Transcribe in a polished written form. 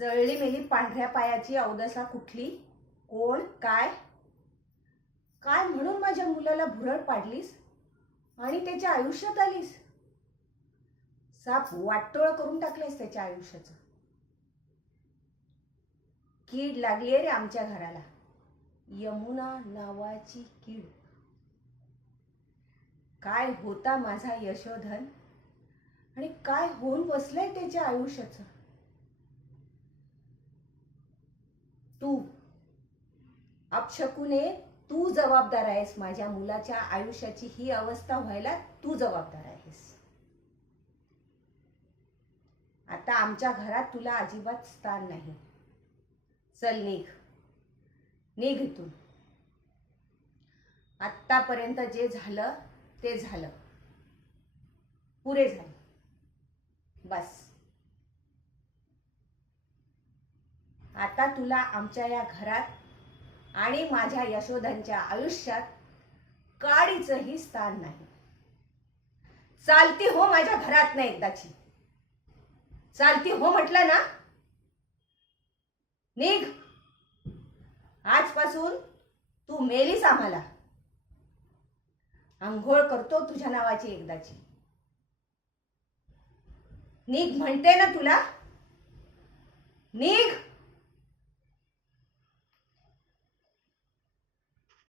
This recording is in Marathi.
जळली मेली पांढऱ्या पायाची अवदसा कुठली, कोण, काय काय म्हणून माझ्या मुलाला भुरळ पाडलीस आणि त्याच्या आयुष्यात आलीस. साप वाटोळ करून टाकलेस त्याच्या आयुष्याचं. कीड लागली रे आमच्या घराला, यमुना नावाची कीड. काय होता माझा यशोधन आणि काय होऊन बसलंय त्याच्या आयुष्याचं. तू अपशकुने, तू जबाबदार आहेस. माझ्या मुलाच्या आयुष्याची ही अवस्था व्हायला तू जबाबदार आहेस. आता आमच्या घरात तुला अजिबात स्थान नाही. चल निघ, निघ इथून. आतापर्यंत जे झालं ते झालं, पुरे झाले. बस आता तुला आमच्या या घरात आणि माझ्या यशोधनच्या आयुष्यात काडीचंही स्थान नाही. चालती हो माझ्या घरात ना एकदाची. चालती हो म्हटलं ना. निघ. आजपासून तू मेलीस. आम्हाला अंघोळ करतो तुझ्या नावाची एकदाची. निघ म्हणते ना तुला. निघ.